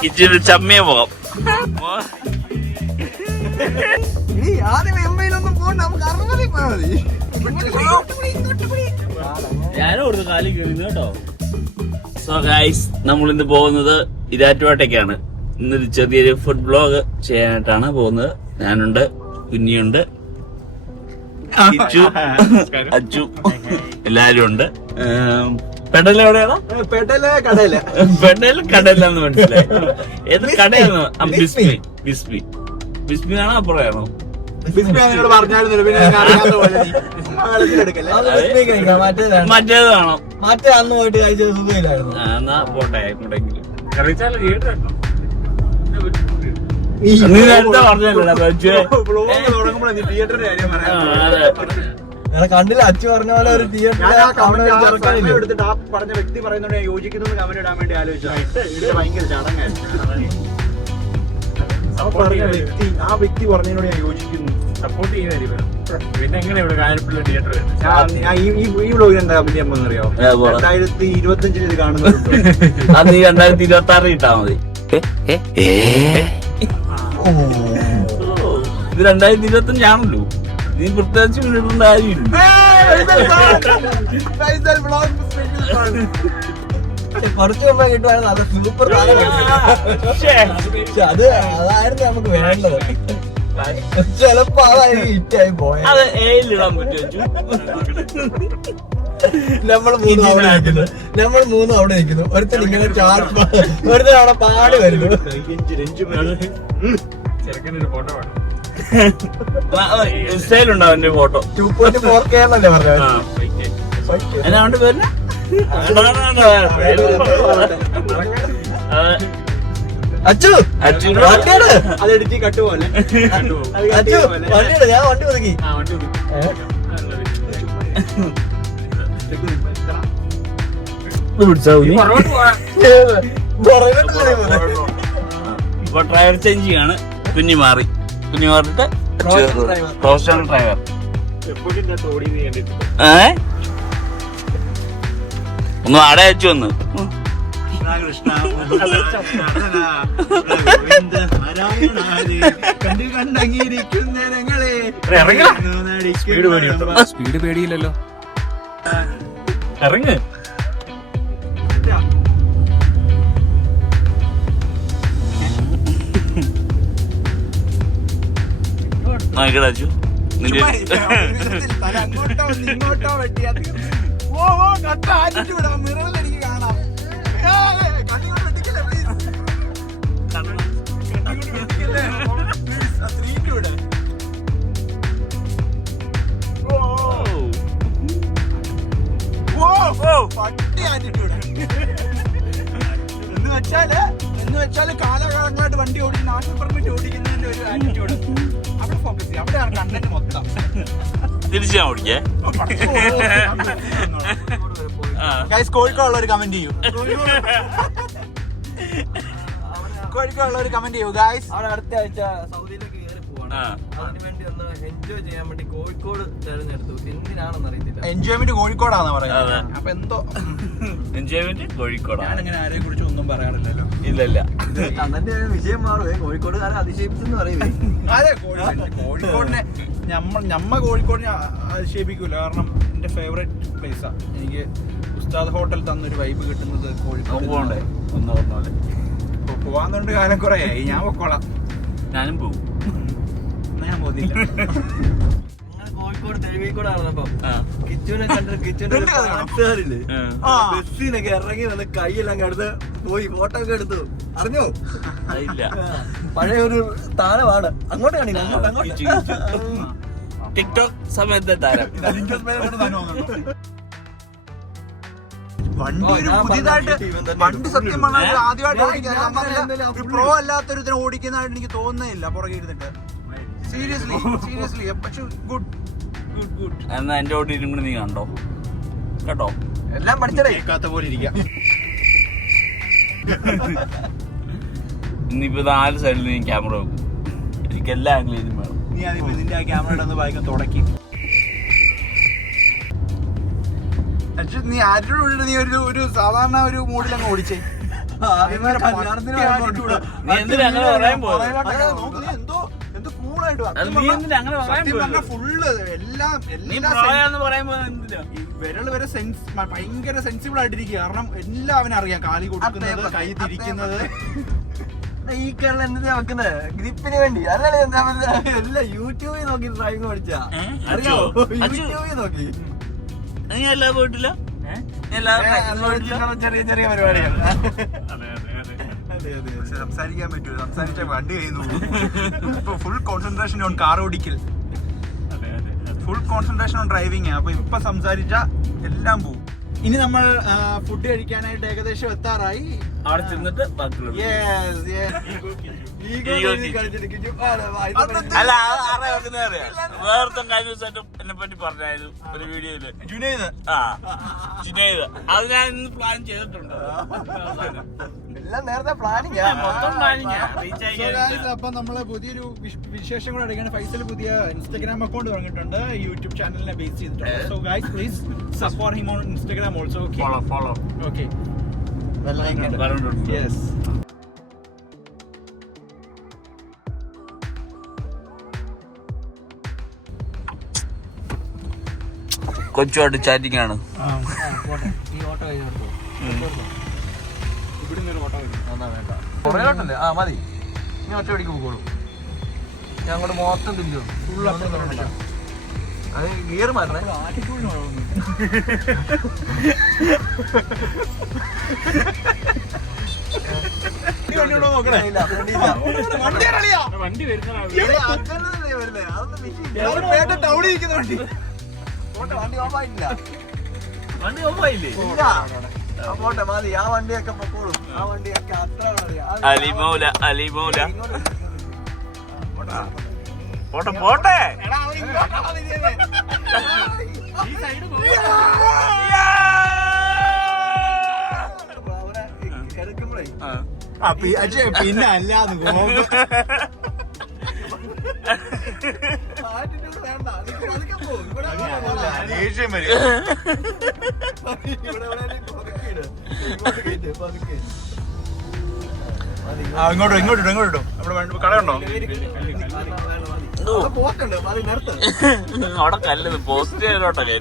കിച്ചണിൽ ചമ്മയെ പോകാം. ആദ്യം എംപൈയിലൊന്നും പോകണ്ട, നമുക്ക് 60 പോയാൽ മതി. ഞാനും കൊടുത്ത് കാലി കഴിയുന്നു കേട്ടോ. സോ ഗൈസ്, നമ്മളിന്ന് പോകുന്നത് ഇരാറ്റുപേട്ടയ്ക്കാണ്. ഇന്നൊരു ചെറിയൊരു ഫുഡ് ബ്ലോഗ് ചെയ്യാനായിട്ടാണ് പോകുന്നത്. ഞാനുണ്ട്, കുഞ്ഞിയുണ്ട്, അച്ചു, എല്ലാരും ഉണ്ട്. പെടല എവിടെയാണോ? പെടല കടയില. പെടല കടയിലെന്ന് മനസ്സിലായി. ഏത് കടയാണോ? ബിസ്മി. ബിസ്മി ബിസ്മി ആണോ അപ്പുറമാണോ? മറ്റേത് വേണം. മറ്റേ അന്ന് പോയിട്ട് കഴിച്ചത് സുഖമില്ലായിരുന്നു. എന്നാ പോട്ടെ എങ്ങോട്ടെങ്കിലും. നീ നേരത്തെ പറഞ്ഞല്ലോ കണ്ടില്ല, അച്ചു പറഞ്ഞ പോലെ ഒരു തിയേറ്ററിൽ എടുത്തിട്ട് ആ പറഞ്ഞ വ്യക്തി പറയുന്നോട് യോജിക്കുന്നു കമന്റ് ഇടാൻ വേണ്ടി ആലോചിച്ചു. ഭയങ്കര ചടങ്ങായിരുന്നു. ആ വ്യക്തി പറഞ്ഞതിനോട് ഞാൻ യോജിക്കുന്നു, സപ്പോർട്ട് ചെയ്യുന്ന. പിന്നെ എങ്ങനെ ഇവിടെ കായൽപ്പള്ളി തിയേറ്റർ ഈ വ്ലോഗിൽ എന്താ അഭിനയം അറിയോ? 2025 ഇത് കാണുന്നുണ്ട്. അത് നീ 2026 ഇട്ടാ മതി. ഇത് 2025 ആണല്ലോ. നീ പ്രത്യേകിച്ച് മുന്നിട്ടുണ്ട കാര്യമില്ല. കുറച്ച് മുമ്പേ കിട്ടുവായിരുന്നു അത് സൂപ്പർ അത് അതായിരുന്നു നമുക്ക് വേണ്ടത്. ചിലപ്പോ അതായത് ഹിറ്റായി പോയത്. അത് ഏഴിലിടാൻ പറ്റും. നമ്മൾ മൂന്നും അവിടെ നിൽക്കുന്നു. ഒരുത്തൻ ഇങ്ങനെ ഒരുത്തൻ അവിടെ പാടി വരുന്നു. ഇൻസ്റ്റയിലുണ്ടോ അവന്റെ ഫോട്ടോ? 2.4K എന്നല്ലേ പറഞ്ഞത്? അതിനാണ്ട് പേരില്ല. അച്ചു വണ്ടിയാണ്, അത് എടുത്തി കട്ടുപോലെ. അച്ചു വണ്ടിയാണ്, ഞാൻ വണ്ടി ഒതുക്കി. ഇപ്പൊ ഡ്രൈവർ ചേഞ്ച് ചെയ്യാണ്. കുഞ്ഞു മാറിട്ട് പ്രൊഫഷണൽ ഡ്രൈവർ. ഒന്ന് ആടെ അയച്ചു വന്ന് സ്പീഡ് പേടിയില്ലല്ലോ. ഇറങ്ങ്. നോക്കടാച്ചു ഇങ്ങോട്ടോ വെട്ടി എനിക്ക് കാണാം. എന്ന് വെച്ചാല് കാലകാലങ്ങളായിട്ട് വണ്ടി ഓടിക്കുന്ന നാഷണൽ പെർമിറ്റ് ഓടിക്കുന്നതിന്റെ ഒരു ആറ്റിറ്റ്യൂഡ് അവിടെ ഫോക്കസ് ചെയ്യാം. അവിടെയാണ് കണ്ടന്റ് മൊത്തം. തിരിച്ചു ഞാൻ ഓടിക്കേ. കോഴിക്കോടുള്ളവർ കമന്റ് ചെയ്യൂ. കോഴിക്കോടുള്ളവർ കമന്റ് ചെയ്യൂ ഗായ്സ്. അവിടെ അടുത്ത ആഴ്ച സൗദിയിലേക്ക് കയറി പോവാണ്. അതിനുവേണ്ടി ഒന്ന് എൻജോയ് ചെയ്യാൻ വേണ്ടി കോഴിക്കോട് തെരഞ്ഞെടുത്തു. എന്തിനാണെന്ന് അറിയത്തില്ല. എൻജോയ്മെന്റ് കോഴിക്കോടാന്ന് പറയുന്നത്. അപ്പൊ എന്തോ എൻജോയ്മെന്റ് കോഴിക്കോടാണ്. ഞാനിങ്ങനെ ആരെയെ കുറിച്ച് ഒന്നും പറയാറില്ലല്ലോ. ഇല്ല അന്നെ വിജയം മാറുവേ. കോഴിക്കോടുകാരെ അതിശയിപ്പിച്ചെന്ന് പറയുവേ. അതെ, കോഴിക്കോടിനെ ഞമ്മ കോഴിക്കോടിനെ അതിശയിപ്പിക്കൂല. കാരണം എന്റെ ഫേവറേറ്റ് പ്ലേസാ. എനിക്ക് ഉസ്താദ് ഹോട്ടൽ തന്നൊരു വൈബ് കിട്ടുന്നത് കോഴിക്കോട്. പോവാന്നുണ്ട് കാലം കുറെ ആയി. ഞാൻ പൊക്കോളാം. ഞാനും പോകും. ഞാൻ പോകുന്നില്ല. കോഴിക്കോട് തെരുവിക്കൂടാണപ്പം കിച്ചുവിനെ കണ്ടിട്ട് കിച്ചുവിന്റെ ബസ്സിനൊക്കെ ഇറങ്ങി വന്ന് കൈയെല്ലാം കടുത്ത് പോയി ഫോട്ടോ ഒക്കെ എടുത്തു. അറിഞ്ഞോ? പഴയ ഒരു താരമാണ്. അങ്ങോട്ട് കാണില്ല, അങ്ങോട്ട്. ടിക്ടോക്ക് സമയത്തെ താരം. വണ്ടി ഒരു പുതിയതായിട്ട് വണ്ടി സത്യം പറഞ്ഞാൽ ആദ്യമായിട്ട് പ്രോ അല്ലാത്തൊരു ഇതിനെ ഓടിക്കുന്നതായിട്ട് എനിക്ക് തോന്നുന്നില്ല. പുറകെ ഇരുന്നിട്ട് സീരിയസ്ലി പക്ഷെ ഗുഡ്. എന്നാ എന്റെ ഓടിയിട്ടും കൂടി നീ കണ്ടോ കേട്ടോ. എല്ലാം പഠിച്ചേക്കാത്ത പോലെ ഇരിക്കാം. ഇന്നിപ്പോ 4 സൈഡിൽ നീ ക്യാമറ വെക്കും. എനിക്ക് എല്ലാ ആംഗിലും വേണം. നീ ആദ്യം നിന്റെ ആ ക്യാമറയുടെ ഒന്ന് വായിക്കാൻ തുടക്കി. നീ ആരുടെ നീ ഒരു സാധാരണ ഒരു മൂഡിലങ്ങ് ഓടിച്ചേ. നീ എന്തിനാ അങ്ങനെ പറയാൻ പോയത്? എന്തോ കൂളായിട്ട് നീ എന്തിനാ അങ്ങനെ പറയാൻ പോയത്? ഫുള്ള് എല്ലാം നീ പ്രോയാന്ന് പറയുമ്പോ എന്തിനാ? വിരൽ വരെ ഭയങ്കര സെൻസിബിൾ ആയിട്ടിരിക്കുക. കാരണം എല്ലാം അവനറിയാം. കാലി കൊടുക്കുന്നത്, കൈ തിരിക്കുന്നത്. ഈ കേരളം എന്തിനാ വെക്കുന്നത്? ഗ്രിപ്പിന് വേണ്ടി. അതാണ് എല്ലാം യൂട്യൂബിൽ നോക്കി ഡ്രൈവിംഗ് പഠിച്ചാ. അറിയാമോ? യൂട്യൂബിൽ നോക്കി. നീ എല്ലാവരും പോയിട്ടില്ല? ചെറിയ ചെറിയ പരിപാടികൾ. സംസാരിക്കാൻ പറ്റൂല. സംസാരിച്ച വണ്ടി കഴിയുന്നു. ഇപ്പൊ ഫുൾ കോൺസെൻട്രേഷൻ ഓൺ കാർ ഓടിക്കൽ, ഫുൾ കോൺസെൻട്രേഷൻ ഓൺ ഡ്രൈവിംഗ്. അപ്പൊ ഇപ്പൊ സംസാരിച്ച എല്ലാം പോകും. ഇനി നമ്മൾ ഫുഡ് കഴിക്കാനായിട്ട് ഏകദേശം എത്താറായി. അവിടെ ചെന്നിട്ട് അല്ല വേറെ കഴിഞ്ഞ ദിവസമായിട്ട് എന്നെ പറ്റി പറഞ്ഞായിരുന്നു ഒരു വീഡിയോയില്. ജുനൈദ് ജുനൈദ് അത് ഞാൻ ഇന്ന് പ്ലാൻ ചെയ്തിട്ടുണ്ട്. എല്ലാം നേരത്തെ പ്ലാനിങ്, മൊത്തം പ്ലാനിങ്. അപ്പൊ നമ്മള് പുതിയൊരു വിശേഷം കൂടെ എടുക്കുകയാണ്. ഫൈസൽ പുതിയ ഇൻസ്റ്റാഗ്രാം അക്കൗണ്ട് തുടങ്ങിയിട്ടുണ്ട്, യൂട്യൂബ് ചാനലിനെ ബേസ് ചെയ്തിട്ടുണ്ട്. So guys please support him on Instagram also. Follow okay. Yes. കൊച്ചുമായിട്ട് ചാറ്റിംഗ് ആണ്. ഈ ഓട്ടോ കഴിഞ്ഞെടുത്തു. ഇവിടുന്ന് ഒരു ഓട്ടോ വരും. കൊറേ ഓട്ടല്ലേ? ആ മതി, ഇനി ഒറ്റ പിടിക്ക് പോകോളൂ. ഞാൻ അങ്ങോട്ട് മൊത്തം തില്ലോ. ഫുൾ അത് ഗിയർ മാറ്റണേ. വണ്ടി വരുന്ന ടൗണിൽ ഇരിക്കുന്ന വണ്ടി. വണ്ടി ഓഫായിട്ടില്ല. വണ്ടി ഓഫായില്ലേ? പോട്ടെ മതി. ആ വണ്ടിയൊക്കെ പൊക്കോളും. ആ വണ്ടിയൊക്കെ അത്ര അലിമൗല അലിമൗല പോട്ടെ പോട്ടെ. എടുക്കുമ്പോഴേ പിന്നെ അല്ലാന്ന് ദേഷ്യം വരും. ഇങ്ങോട്ടും ഇങ്ങോട്ടും ഇങ്ങോട്ടും അവിടെ കടയുണ്ടോ? അവിടെ കല്ലത് പോസ്റ്റ് ചെയ്തോട്ടല്ലേ?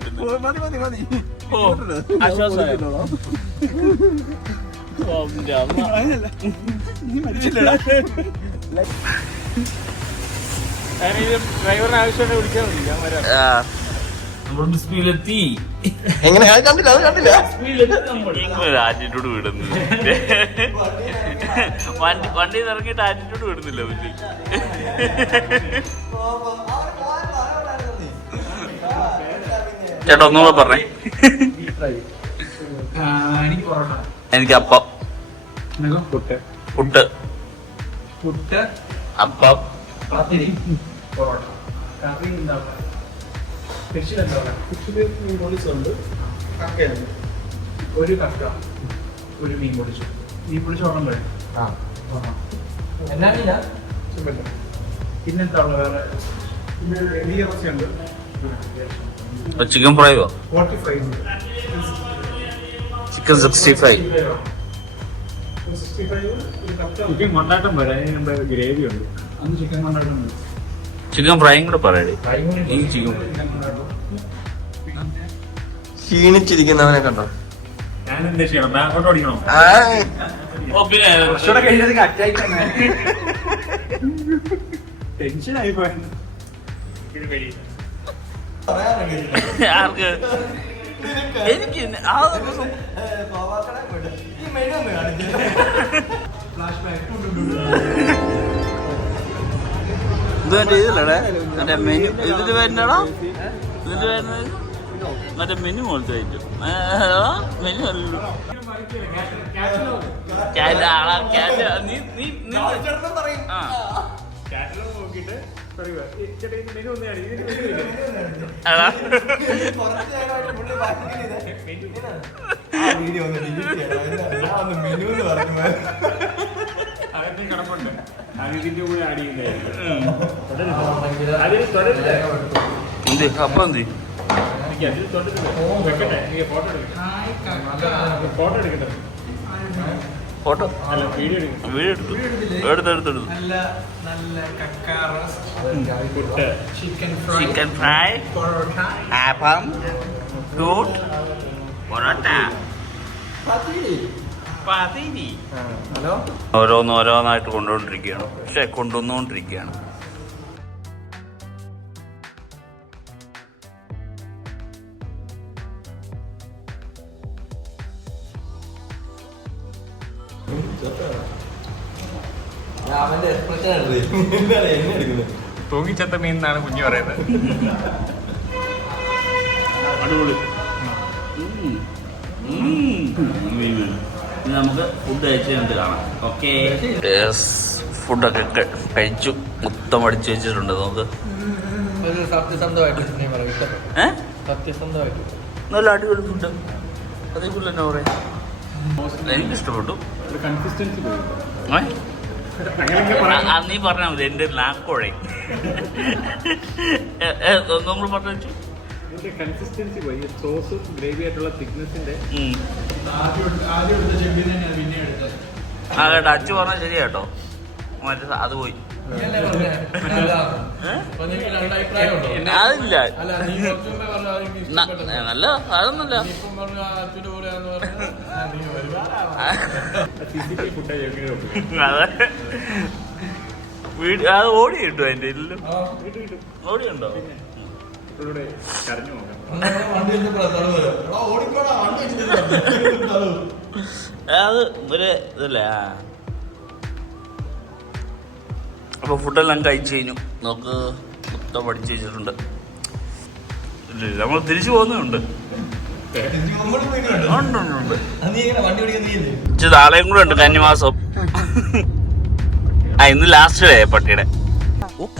ഡ്രൈവറിന് ആവശ്യമായിട്ട് വിളിക്കാൻ മതി. ഞാൻ വരാം. നമ്മൾ സ്പീഡിലെത്തി. എങ്ങനെ കണ്ടില്ല? അത് കണ്ടില്ല. ആറ്റിറ്റ്യൂഡ് വിടുന്നു. വണ്ടിയിൽ ഇറങ്ങിയിട്ട് ആറ്റിറ്റ്യൂഡ് വിടുന്നില്ല പുള്ളി. ചേട്ടാ ഒന്നുകൂടെ പറഞ്ഞേ. എനിക്ക് അപ്പം, പുട്ട്, അപ്പം, ഒരു കക്ക, ഒരു മീൻ പൊടിച്ചു. മീൻ പൊടിച്ചു ഓർമ്മ വേണം. പിന്നെന്താ വേറെ? ഉണ്ട്. ചിക്കൻ ഫ്രൈയോ? 45. ചിക്കൻ 65. ചിക്കൻ കൊണ്ടാട്ടം വരാം. ഗ്രേവി ഉണ്ട്. അന്ന് ചിക്കൻ കൊണ്ടാട്ടം ഉണ്ട്. ചിക്കൻ ഫ്രൈയും കൂടെ പറയടേ. ഈ ചിക്കൻ ക്ഷീണിച്ചിരിക്കുന്നവനെ കണ്ടോ? ഞാൻ എന്താ ചെയ്യണം? ബാങ്കോട്ട് ഓടിക്കണോ? പിന്നെ ടെൻഷനായി പോയത്. ആർക്ക്? എനിക്ക് ആ ദിവസം ഇത് മറ്റേ ഇതില്ലടേ മറ്റേ മെനു. ഇതിന് വരുന്നടാ, ഇതിന് വരുന്നത് മറ്റേ മെനു പോലത്തെ ആയിട്ട്. മെനു അല്ലല്ലോ. കിടപ്പുണ്ട്. ഇതിന്റെ കൂടെ ആഡ് ചെയ്യുന്നതായിരിക്കും. എന്ത് അപ്പം എന്ത് ഫോട്ടോ എടുക്കട്ടെ. ഫോട്ടോ എടുക്കട്ടെ. ഫോട്ടോ വീഡിയോ എടുത്തു നല്ല നല്ല chicken fry appam fruit parotta hello ഓരോന്നായിട്ട് കൊണ്ടുവന്നുകൊണ്ടിരിക്കുകയാണ് അവന്റെ എക്സ്പ്രഷൻ എന്താണ് എന്നെ എടുക്കുന്നത് തൂങ്ങിച്ചത്ത മീൻ എന്നാണ് കുഞ്ഞു പറയുന്നത്. അടിപൊളി. നമുക്ക് ഫുഡ് കഴിച്ചിട്ട് കാണാം. ഓക്കെ, ഫുഡൊക്കെ കഴിച്ചു, മൊത്തം അടിച്ചു വെച്ചിട്ടുണ്ട്. നമുക്ക് സത്യസന്ധമായിട്ട് നല്ല അടിപൊളി ഫുഡ്. അതേപോലെ തന്നെ പറയാം, എനിക്കിഷ്ടപ്പെട്ടു. നീ പറഞ്ഞാൽ മതി, എന്റെ നാക്കോഴെ നമ്മൾ പറഞ്ഞു. കൺസിസ്റ്റൻസി പോയി, സോസും ഗ്രേവി ആയിട്ടുള്ള തിക്നെസിന്റെ കേട്ടോ, അച്ചു പറഞ്ഞാൽ ശരിയാ കേട്ടോ. മറ്റേ അത് പോയി, അതില്ല നല്ല അതൊന്നുമില്ല. അത് ഓടി കിട്ടും അതിന്റെ ഇതിലും ഓടിയുണ്ടോ? അത് ഒരു ഇതല്ലേ. അപ്പൊ ഫുഡെല്ലാം കഴിച്ചു കഴിഞ്ഞു. നമുക്ക് മൊത്തം പഠിച്ചു വെച്ചിട്ടുണ്ട്. നമ്മൾ തിരിച്ചു പോകുന്നുണ്ട്. നാളെയും കൂടെ ഉണ്ട് കന്നിമാസം. ഇന്ന് ലാസ്റ്റ് ഡേ പട്ടിയുടെ.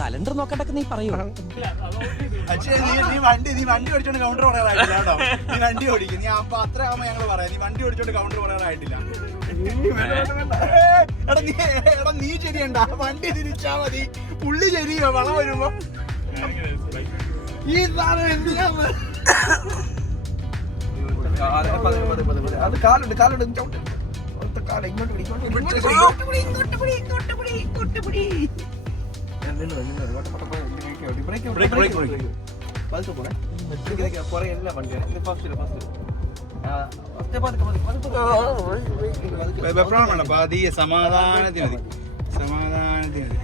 കലണ്ടർ നോക്കണ്ടൊക്കെ നീ പറയൂ. നീ വണ്ടി ഓടിച്ചോണ്ട് കൗണ്ടർ പറയാറായിട്ടില്ല കേട്ടോ. നീ വണ്ടി ഓടിക്കും, നീ അപ്പൊ അത്ര ആവുമ്പോ ഞങ്ങള് പറയാം. നീ വണ്ടി ഓടിച്ചോണ്ട് കൗണ്ടർ പറയാറായിട്ടില്ല. എടാ നീ ശരിയണ്ട, വണ്ടി തിരിച്ചാ മതി. പുള്ളി ശരിയോ വളം വരുമ്പോ ഈ സാധനം എന്തിനാന്ന്. അത് കാലുണ്ട് ചവിട്ട് കാല ഇങ്ങോട്ട് പതിയെ സമാധാനത്തിന് മതി, സമാധാനത്തിന് മതി.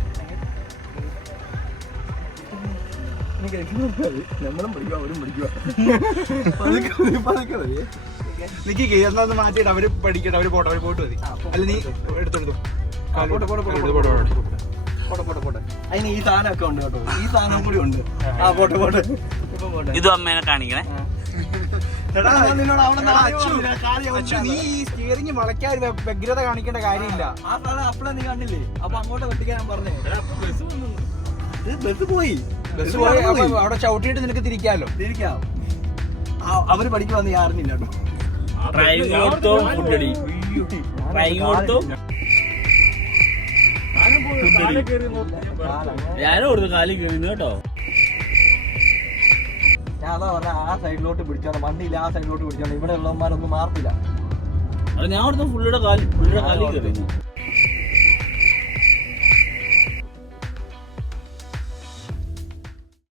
നമ്മളും പഠിക്കുക, അവരും പഠിക്കുക. നിക്ക് എന്നാ മാറ്റിയിട്ട് അവര് പഠിക്കട്ടെ, അവര് പോട്ടെ, അവര് പോയിട്ട് മതി. അല്ല നീ എടുത്തെടുത്തു. അതിന് ഈ സാധനമൊക്കെ ഉണ്ട് കേട്ടോ, ഈ സാധനം കൂടി ഉണ്ട്. ആ പോട്ടെ പോട്ടെ. ഇതും അമ്മേനെ കാണിക്കണേ. നീ ഈ സ്റ്റിയറിംഗ് വളയ്ക്കാൻ വ്യഗ്രത കാണിക്കേണ്ട കാര്യമില്ല. ആ സാധനം അപ്പളെ നീ കണ്ടില്ലേ? അപ്പൊ അങ്ങോട്ട് വെട്ടിക്കാൻ ഞാൻ പറഞ്ഞേ. ബസ് പോയി അവിടെ ചവിട്ടിയിട്ട് നിനക്ക് തിരിക്കാമല്ലോ. തിരിക്കാം. അവര് പഠിക്കുവാന്ന് ഞാൻ അറിഞ്ഞില്ല കേട്ടോ. ഡ്രൈവിംഗ് കൊടുത്തോ, ഫുഡ് അടി. ഡ്രൈവിംഗ് കൊടുത്തോ, ഞാനും കൊടുത്തു കാലി കയറിയുന്നു കേട്ടോ. ഞാൻ അതാ പറഞ്ഞ, ആ സൈഡിലോട്ട് പിടിച്ചോണം, വണ്ടിയില്ല ആ സൈഡിലോട്ട് പിടിച്ചോണം. ഇവിടെ ഉള്ളവന്മാരൊന്നും മാർത്തില്ല. അത് ഞാൻ കൊടുത്ത പുള്ളിയുടെ കാലി കയറിയുന്നു.